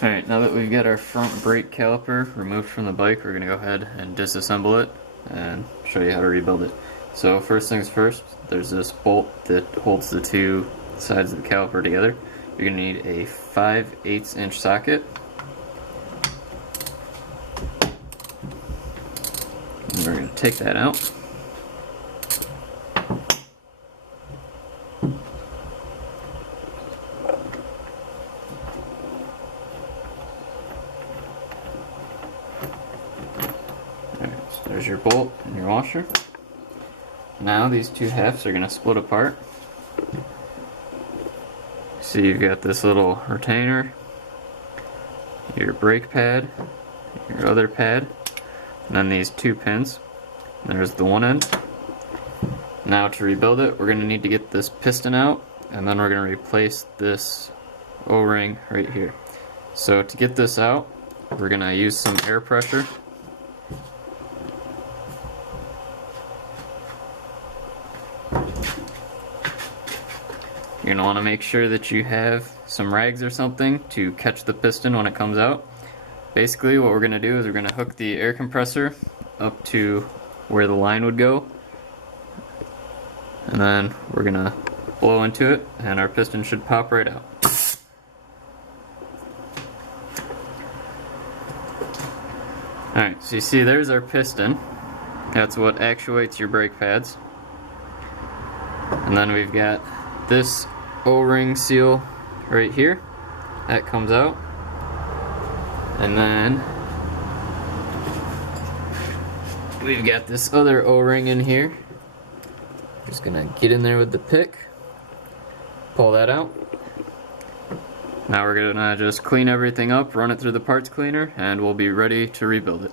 Alright, now that we've got our front brake caliper removed from the bike, we're going to go ahead and disassemble it and show you how to rebuild it. So first things first, there's this bolt that holds the two sides of the caliper together. You're going to need a 5/8 inch socket. And we're going to take that out. There's your bolt and your washer. Now these two halves are going to split apart. See, you've got this little retainer, your brake pad, your other pad, and then these two pins. There's the one end. Now to rebuild it, we're going to need to get this piston out, and then we're going to replace this O-ring right here. So to get this out, we're going to use some air pressure. You're going to want to make sure that you have some rags or something to catch the piston when it comes out. Basically what we're going to do is we're going to hook the air compressor up to where the line would go, and then we're going to blow into it and our piston should pop right out. Alright, so you see there's our piston. That's what actuates your brake pads. And then we've got this O-ring seal right here that comes out, and then we've got this other O-ring in here. Just gonna get in there with the pick, pull that out. Now we're gonna just clean everything up, run it through the parts cleaner, and we'll be ready to rebuild it.